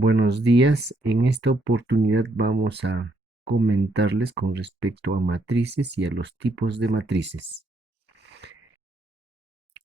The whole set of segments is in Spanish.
Buenos días. En esta oportunidad vamos a comentarles con respecto a matrices y a los tipos de matrices.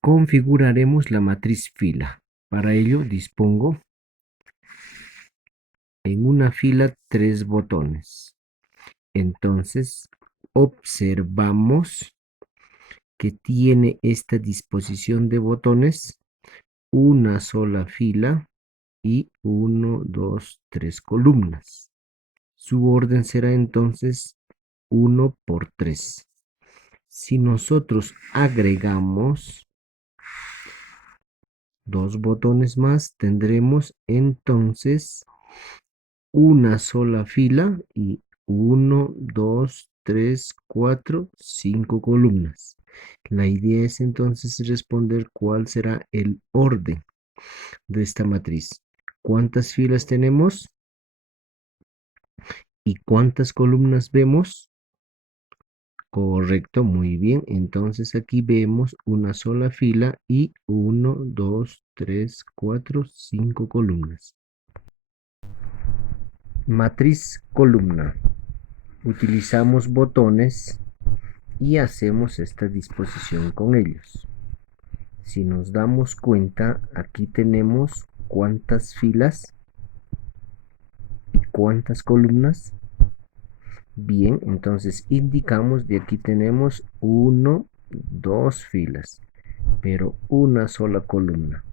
Configuraremos la matriz fila. Para ello dispongo en una fila 3 botones. Entonces observamos que tiene esta disposición de botones una sola fila y 1, 2, 3 columnas. Su orden será entonces 1 por 3. Si nosotros agregamos dos botones más, tendremos entonces una sola fila y 1, 2, 3, 4, 5 columnas. La idea es entonces responder cuál será el orden de esta matriz. ¿Cuántas filas tenemos? ¿Y cuántas columnas vemos? Correcto, muy bien. Entonces aquí vemos una sola fila y 1, 2, 3, 4, 5 columnas. Matriz columna. Utilizamos botones y hacemos esta disposición con ellos. Si nos damos cuenta, aquí tenemos cuántas filas y cuántas columnas. Bien, entonces indicamos de aquí tenemos 1, 2 filas, pero una sola columna.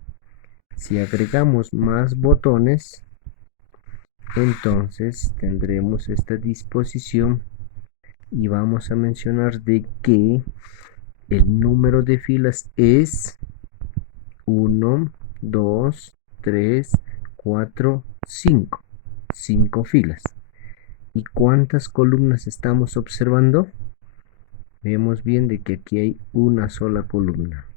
Si agregamos más botones, entonces tendremos esta disposición y vamos a mencionar de que el número de filas es 1, 2, 3, 4, 5. 5 filas. ¿Y cuántas columnas estamos observando? Vemos bien de que aquí hay una sola columna.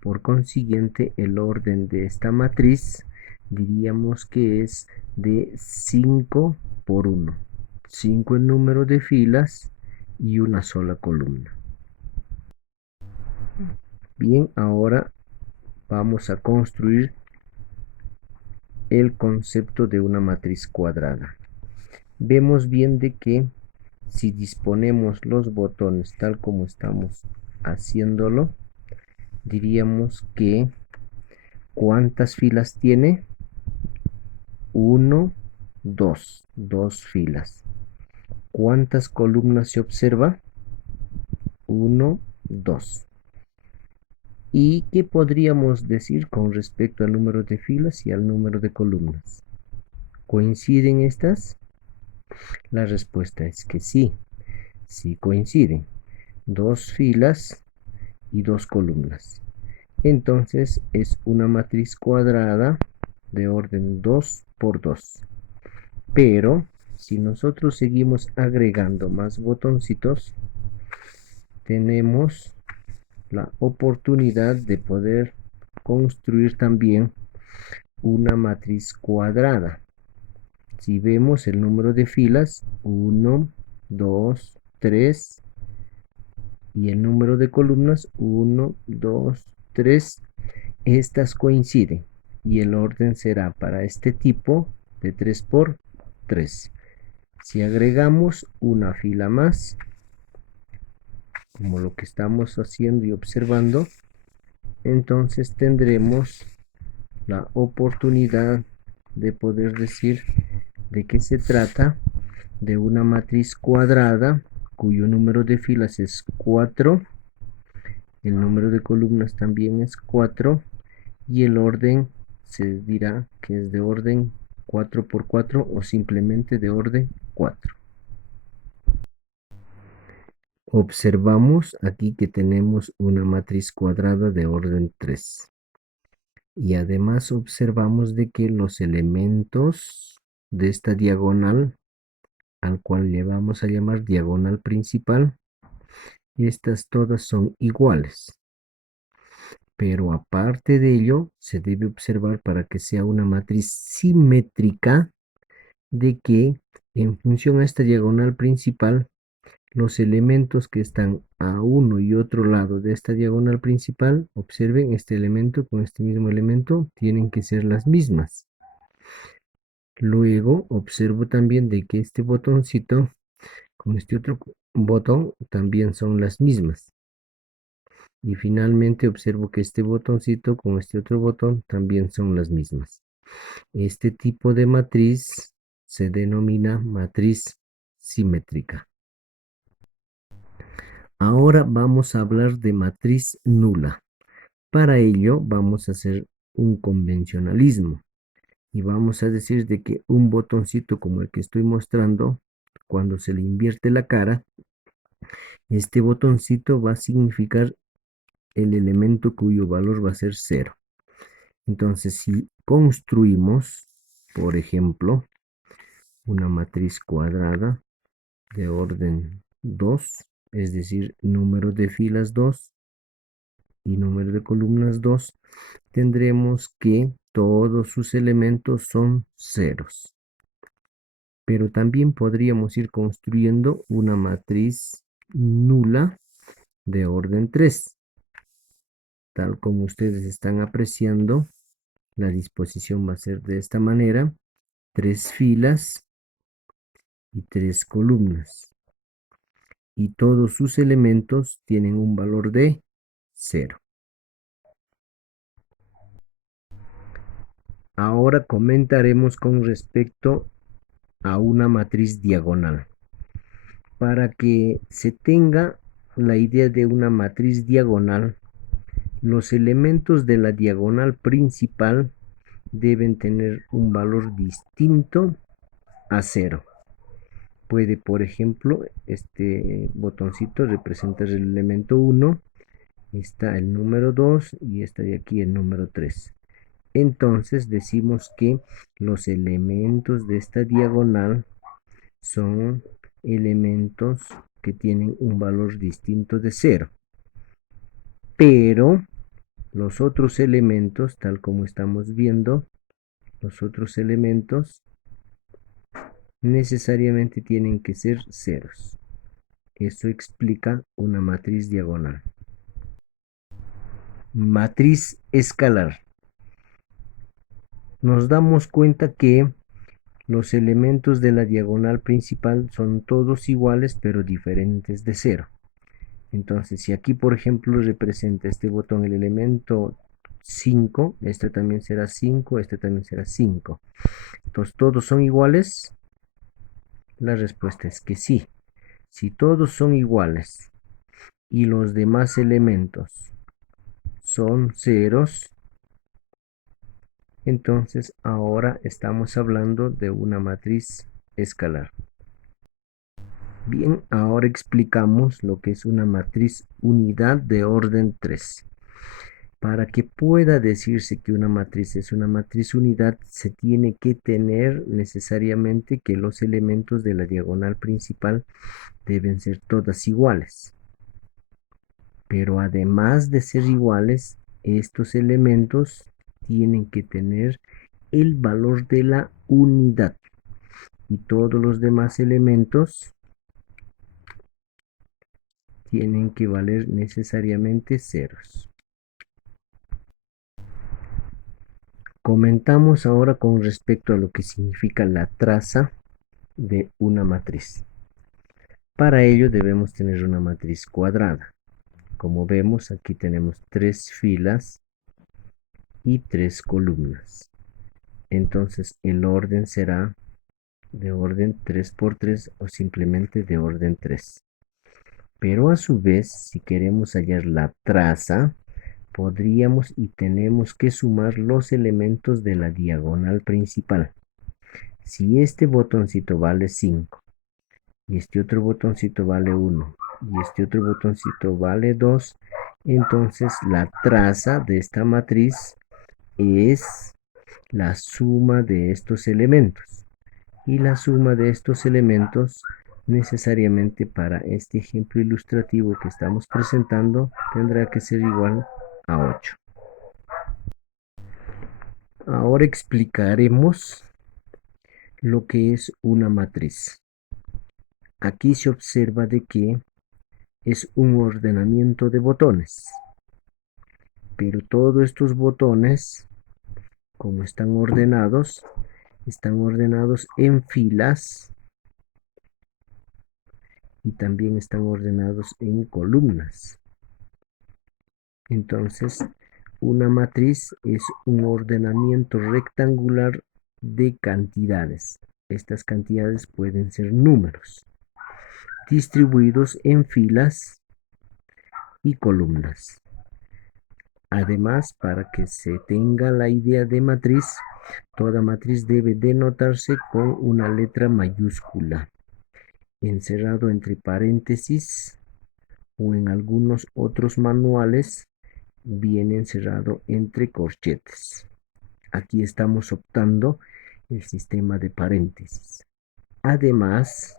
Por consiguiente, el orden de esta matriz diríamos que es de 5 por 1. 5 en número de filas y una sola columna. Bien, ahora vamos a construir el concepto de una matriz cuadrada. Vemos bien de que si disponemos los botones tal como estamos haciéndolo, diríamos que ¿cuántas filas tiene? 1, 2, 2 filas. ¿Cuántas columnas se observa? 1, 2. ¿Y qué podríamos decir con respecto al número de filas y al número de columnas? ¿Coinciden estas? La respuesta es que sí, sí coinciden. 2 filas y 2 columnas. Entonces es una matriz cuadrada de orden 2 por 2. Pero si nosotros seguimos agregando más botoncitos, tenemos la oportunidad de poder construir también una matriz cuadrada. Si vemos el número de filas, 1, 2, 3, y el número de columnas, 1, 2, 3, estas coinciden y el orden será para este tipo de 3 por 3. Si agregamos una fila más, como lo que estamos haciendo y observando, entonces tendremos la oportunidad de poder decir de que se trata de una matriz cuadrada cuyo número de filas es 4, el número de columnas también es 4 y el orden se dirá que es de orden 4 por 4 o simplemente de orden 4. Observamos aquí que tenemos una matriz cuadrada de orden 3. Y además observamos de que los elementos de esta diagonal, al cual le vamos a llamar diagonal principal, estas todas son iguales. Pero aparte de ello, se debe observar para que sea una matriz simétrica de que en función a esta diagonal principal, los elementos que están a uno y otro lado de esta diagonal principal, observen este elemento con este mismo elemento, tienen que ser las mismas. Luego observo también de que este botoncito con este otro botón también son las mismas. Y finalmente observo que este botoncito con este otro botón también son las mismas. Este tipo de matriz se denomina matriz simétrica. Ahora vamos a hablar de matriz nula. Para ello vamos a hacer un convencionalismo y vamos a decir de que un botoncito como el que estoy mostrando, cuando se le invierte la cara, este botoncito va a significar el elemento cuyo valor va a ser cero. Entonces, si construimos, por ejemplo, una matriz cuadrada de orden 2, es decir, número de filas 2 y número de columnas 2, tendremos que todos sus elementos son ceros. Pero también podríamos ir construyendo una matriz nula de orden 3. Tal como ustedes están apreciando, la disposición va a ser de esta manera: 3 filas y 3 columnas. Y todos sus elementos tienen un valor de 0. Ahora comentaremos con respecto a una matriz diagonal. Para que se tenga la idea de una matriz diagonal, los elementos de la diagonal principal deben tener un valor distinto a 0. Puede, por ejemplo, este botoncito representar el elemento 1, está el número 2 y está de aquí el número 3. Entonces decimos que los elementos de esta diagonal son elementos que tienen un valor distinto de 0. Pero los otros elementos, tal como estamos viendo, los otros elementos necesariamente tienen que ser ceros. Esto explica una matriz diagonal. Matriz escalar. Nos damos cuenta que los elementos de la diagonal principal son todos iguales pero diferentes de 0. Entonces, si aquí, por ejemplo, representa este botón el elemento 5, este también será 5, este también será 5. Entonces, ¿todos son iguales? La respuesta es que sí. Si todos son iguales y los demás elementos son ceros, entonces ahora estamos hablando de una matriz escalar. Bien, ahora explicamos lo que es una matriz unidad de orden 3. Para que pueda decirse que una matriz es una matriz unidad, se tiene que tener necesariamente que los elementos de la diagonal principal deben ser todas iguales. Pero además de ser iguales, estos elementos tienen que tener el valor de la unidad. Y todos los demás elementos tienen que valer necesariamente ceros. Comentamos ahora con respecto a lo que significa la traza de una matriz. Para ello debemos tener una matriz cuadrada. Como vemos, aquí tenemos 3 filas y 3 columnas. Entonces el orden será de orden 3 por 3 o simplemente de orden 3. Pero a su vez, si queremos hallar la traza, podríamos y tenemos que sumar los elementos de la diagonal principal. Si este botoncito vale 5 y este otro botoncito vale 1 y este otro botoncito vale 2, entonces la traza de esta matriz es la suma de estos elementos. Y la suma de estos elementos necesariamente para este ejemplo ilustrativo que estamos presentando tendrá que ser igual a 8. Ahora explicaremos lo que es una matriz. Aquí se observa de que es un ordenamiento de botones, pero todos estos botones, como están ordenados, están ordenados en filas y también están ordenados en columnas. Entonces, una matriz es un ordenamiento rectangular de cantidades. Estas cantidades pueden ser números distribuidos en filas y columnas. Además, para que se tenga la idea de matriz, toda matriz debe denotarse con una letra mayúscula, encerrado entre paréntesis, o en algunos otros manuales viene encerrado entre corchetes. Aquí estamos optando el sistema de paréntesis. Además,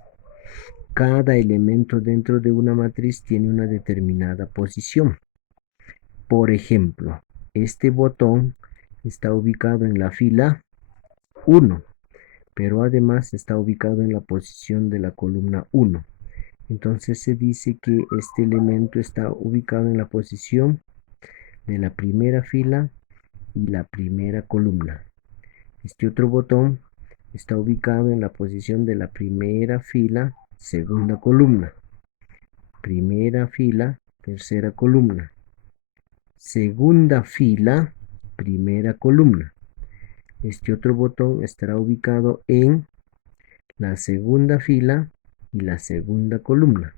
cada elemento dentro de una matriz tiene una determinada posición. Por ejemplo, este botón está ubicado en la fila 1, pero además está ubicado en la posición de la columna 1. Entonces se dice que este elemento está ubicado en la posición de la primera fila y la primera columna. Este otro botón está ubicado en la posición de la primera fila, segunda columna. Primera fila, tercera columna. Segunda fila, primera columna. Este otro botón estará ubicado en la segunda fila y la segunda columna.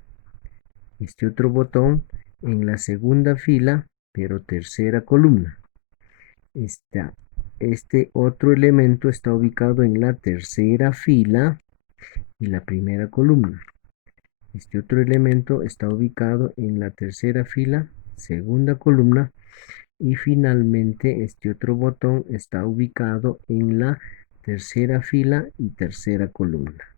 Este otro botón en la segunda fila, pero tercera columna. Este otro elemento está ubicado en la tercera fila y la primera columna. Este otro elemento está ubicado en la tercera fila, segunda columna. Y finalmente este otro botón está ubicado en la tercera fila y tercera columna.